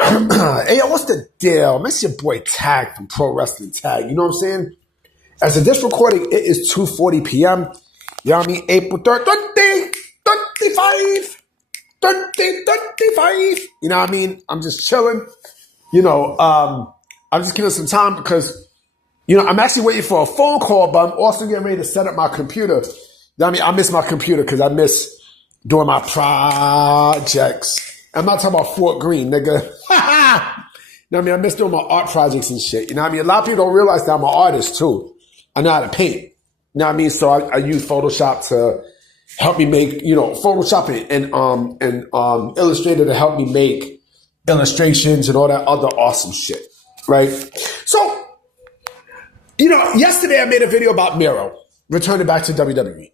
Hey, yo, what's the deal? Miss your boy Tag from Pro Wrestling Tag. You know what I'm saying? As of this recording, it is 2:40 p.m. You know what I mean? April 3rd, 2025. 2025. You know what I mean? I'm just chilling. I'm just giving some time because, I'm actually waiting for a phone call, but I'm also getting ready to set up my computer. You know what I mean? I miss my computer because I miss doing my projects. I'm not talking about Fort Greene, nigga. You know what I mean? I miss doing my art projects and shit. You know what I mean? A lot of people don't realize that I'm an artist too. I know how to paint. You know what I mean? So I use Photoshop to help me make, Photoshop and Illustrator to help me make illustrations and all that other awesome shit. Right? So, yesterday I made a video about Miro returning back to WWE.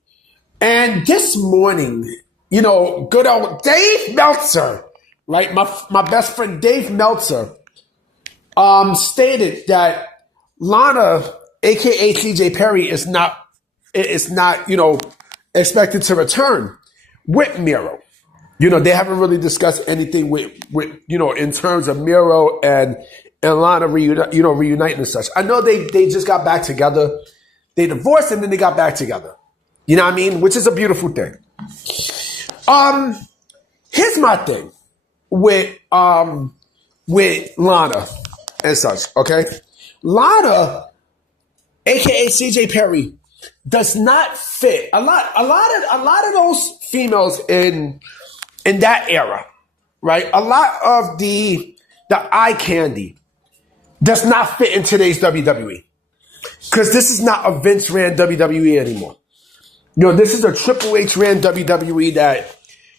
And this morning, good old Dave Meltzer, right? My best friend Dave Meltzer stated that Lana, aka CJ Perry, is not expected to return with Miro. They haven't really discussed anything with in terms of Miro and Lana reuniting and such. I know they just got back together. They divorced and then they got back together. You know what I mean? Which is a beautiful thing. Here's my thing with Lana and such, okay? Lana, aka CJ Perry, does not fit a lot of those females in that era, right? A lot of the eye candy does not fit in today's WWE. Because this is not a Vince ran WWE anymore. This is a Triple H ran WWE that,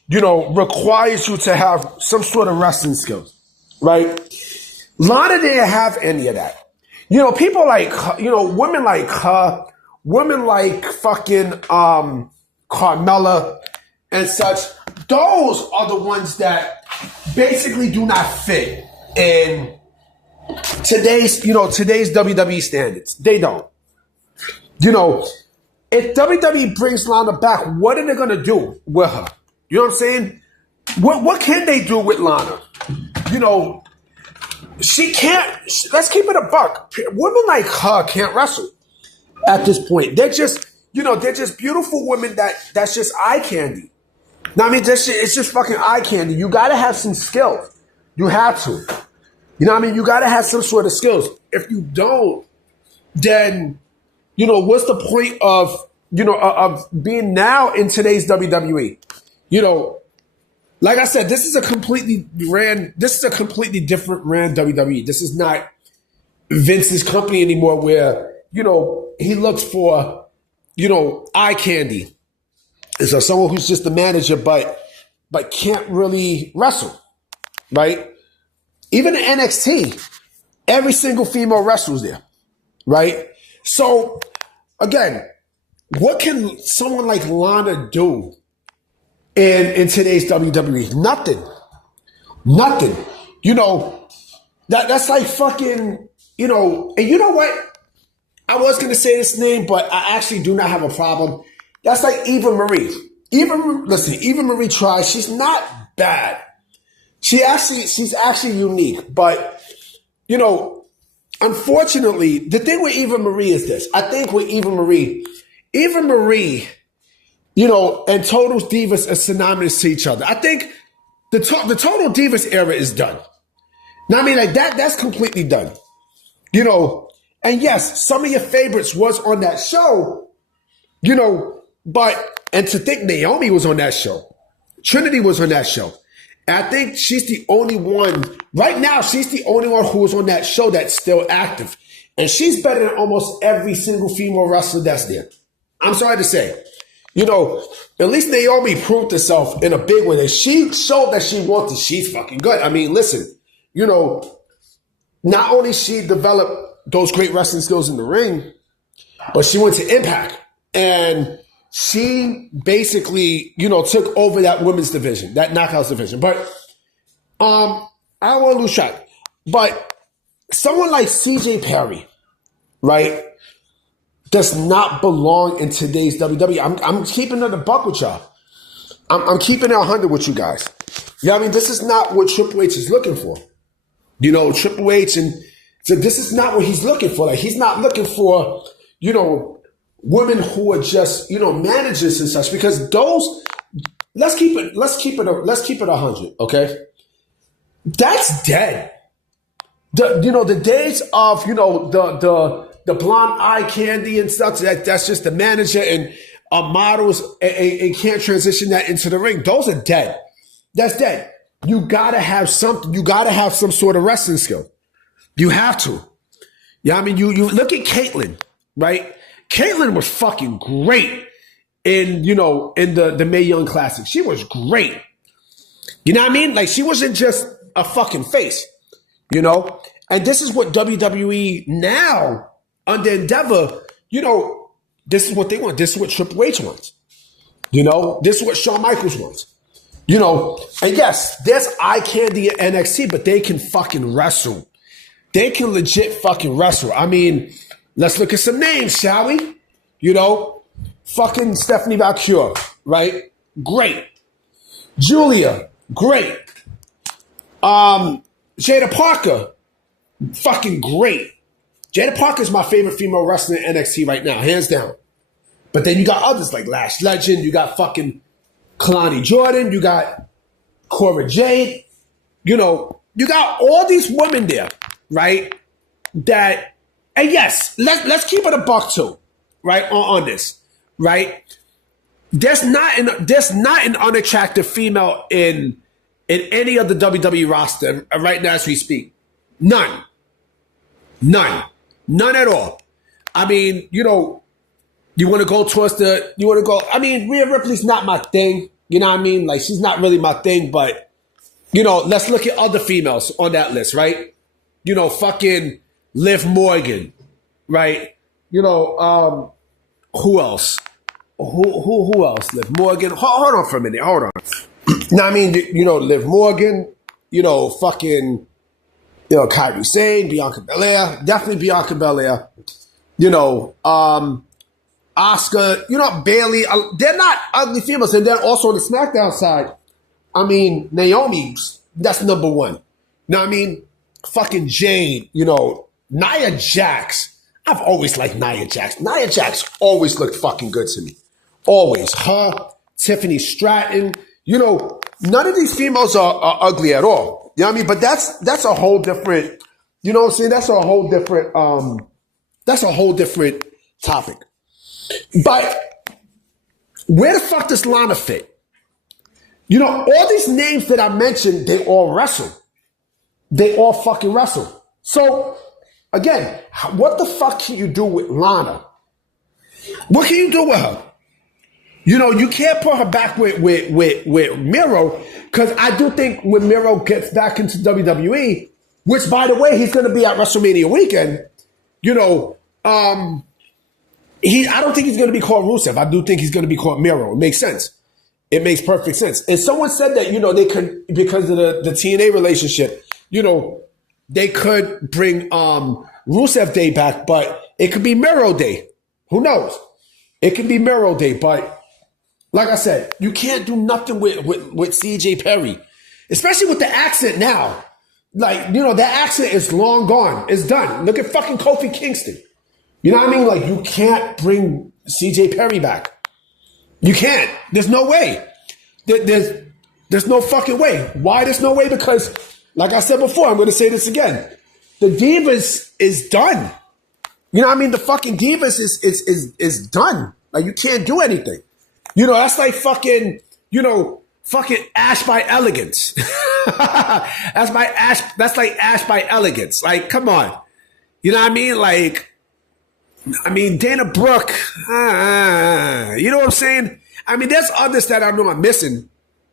requires you to have some sort of wrestling skills, right? Lana didn't have any of that. People like, women like her, women like fucking Carmella and such, those are the ones that basically do not fit in today's WWE standards. They don't. If WWE brings Lana back, what are they going to do with her? You know what I'm saying? What can they do with Lana? She can't, let's keep it a buck. Women like her can't wrestle at this point. They're just, they're just beautiful women that's just eye candy. Now, I mean, it's just fucking eye candy. You got to have some skills. You have to. You know what I mean? You got to have some sort of skills. If you don't, then, what's the point of, of being now in today's WWE? Like I said, this is a completely different ran WWE. This is not Vince's company anymore where, he looks for, eye candy. And so someone who's just the manager, but can't really wrestle, right? Even in NXT, every single female wrestles there, right? So, again, what can someone like Lana do in today's WWE? Nothing. That's like fucking, and you know what? I was going to say this name, but I actually do not have a problem. That's like Eva Marie. Eva Marie tries. She's not bad. She's actually unique, but unfortunately, the thing with Eva Marie is this. I think with Eva Marie, and Total Divas are synonymous to each other. I think the Total Divas era is done. Now, I mean, like that's completely done. And yes, some of your favorites was on that show, and to think Naomi was on that show. Trinity was on that show. And I think she's the only one, right now, she's the only one who was on that show that's still active. And she's better than almost every single female wrestler that's there. I'm sorry to say. At least Naomi proved herself in a big way. She showed that she wanted. She's fucking good. I mean, listen, not only she developed those great wrestling skills in the ring, but she went to Impact. And she basically, took over that women's division, that knockouts division. But I don't want to lose track. But someone like CJ Perry, right, does not belong in today's WWE. I'm keeping it a buck with y'all. I'm keeping it 100 with you guys. You know what I mean? This is not what Triple H is looking for. You know, Triple H, and so this is not what he's looking for. Like, he's not looking for, you know, women who are just, you know, managers and such, because those, let's keep it 100, okay? That's dead. The days of, you know, the blonde eye candy and stuff, that's just the manager and models and can't transition that into the ring. Those are dead. That's dead. You gotta have something. You gotta have some sort of wrestling skill. You have to. Yeah, I mean, you look at Caitlyn, right? Caitlyn was fucking great in, you know, in the Mae Young Classic. She was great. You know what I mean? Like, she wasn't just a fucking face, you know? And this is what WWE now, under Endeavor, you know, this is what they want. This is what Triple H wants. You know, this is what Shawn Michaels wants. You know, and yes, there's eye candy at NXT, but they can fucking wrestle. They can legit fucking wrestle. I mean, let's look at some names, shall we? You know, fucking Stephanie Valkyrie, right? Great. Julia, great. Jada Parker, fucking great. Jada Parker is my favorite female wrestler in NXT right now, hands down. But then you got others like Lash Legend, you got fucking Kalani Jordan, you got Cora Jade, you know, you got all these women there, right? That, and yes, let's keep it a buck too, right? On this, right? There's not an unattractive female in any of the WWE roster right now as we speak. None at all. I mean, you know, you want to go I mean, Rhea Ripley's not my thing. You know what I mean? Like, she's not really my thing, but, you know, let's look at other females on that list, right? You know, fucking Liv Morgan, right? You know, who else? Who else? Liv Morgan. Hold on for a minute. Hold on. Now, I mean, you know, Liv Morgan, you know, fucking, you know, Kairi Sane, Bianca Belair, definitely Bianca Belair, you know, Asuka, you know, Bailey. They're not ugly females. And then also on the SmackDown side, I mean, Naomi, that's number one. You know what I mean? Fucking Jade, you know, Nia Jax. I've always liked Nia Jax. Nia Jax always looked fucking good to me. Always. Her, Tiffany Stratton. You know, none of these females are ugly at all. You know what I mean? But that's a whole different, you know what I'm saying? That's a whole different topic. But where the fuck does Lana fit? You know, all these names that I mentioned, they all wrestle. They all fucking wrestle. So, again, what the fuck can you do with Lana? What can you do with her? You know, you can't put her back with Miro, because I do think when Miro gets back into WWE, which, by the way, he's going to be at WrestleMania weekend, you know, I don't think he's going to be called Rusev. I do think he's going to be called Miro. It makes sense. It makes perfect sense. And someone said that, you know, they could, because of the TNA relationship, you know, they could bring Rusev Day back, but it could be Miro Day. Who knows? It could be Miro Day, but like I said, you can't do nothing with CJ Perry, especially with the accent now. Like, you know, that accent is long gone. It's done. Look at fucking Kofi Kingston. You know what I mean? Like, you can't bring CJ Perry back. You can't. There's no way. There's no fucking way. Why there's no way? Because, like I said before, I'm going to say this again. The Divas is done. You know what I mean? The fucking Divas is done. Like, you can't do anything. You know, that's like fucking, you know, fucking Ash by Elegance. That's like Ash by Elegance. Like, come on. You know what I mean? Like, I mean, Dana Brooke, you know what I'm saying? I mean, there's others that I know I'm missing,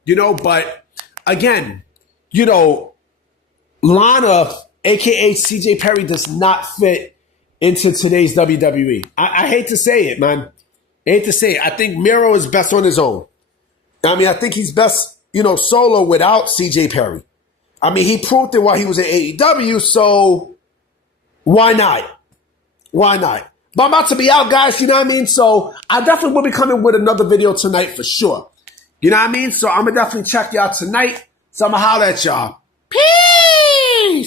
you know, but again, you know, Lana, aka CJ Perry, does not fit into today's WWE. I hate to say it, man. I hate to say it. I think Miro is best on his own. I mean, I think he's best, you know, solo without CJ Perry. I mean, he proved it while he was at AEW, so why not? Why not? But I'm about to be out, guys, you know what I mean? So I definitely will be coming with another video tonight for sure. You know what I mean? So I'm going to definitely check y'all tonight. So I'm going to holler at y'all. Peace!